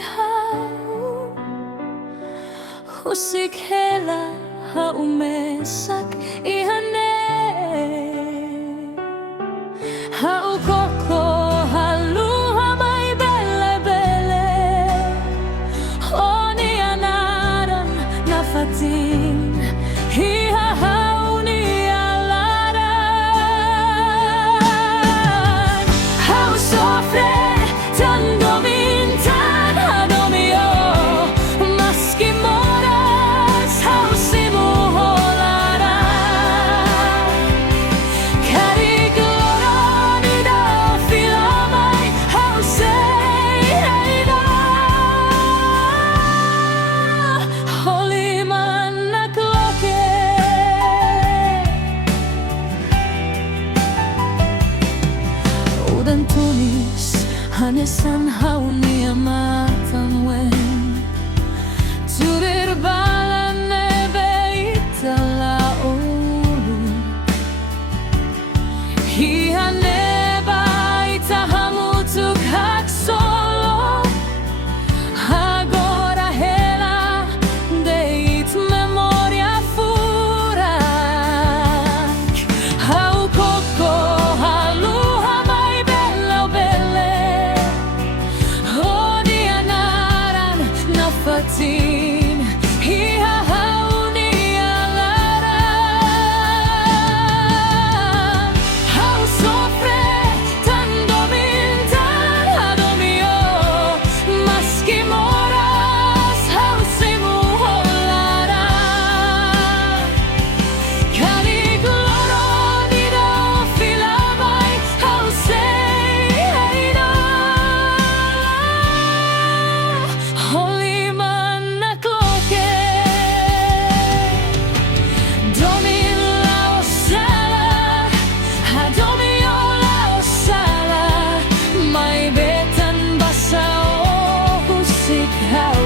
hau Husik hela haumesak ihane Hau koko haluha mai bele bele Oni anaran nafatin Hiha hauni alaran Hau sofre tan domin tan hadomio Maski moras hau simu holaran Kari gloroni da filamai hau sei heida Holy manak loke Udan tunis hanesan hauni amatan wen Turir balan nebe itala olu Hiha neba itahamutuk hak solo Agora hela deit memoria furak Hau koko haluha mai belle belle Odi anaran nafatin Hiha hauni alaran Hau sofre tan domin tan hadomio Maski moras hau simu holaran Kari gloroni da filamai hau sei heida Holy manak loke Domin lao sala Hadomio lao sala Mai betan basa o husik hau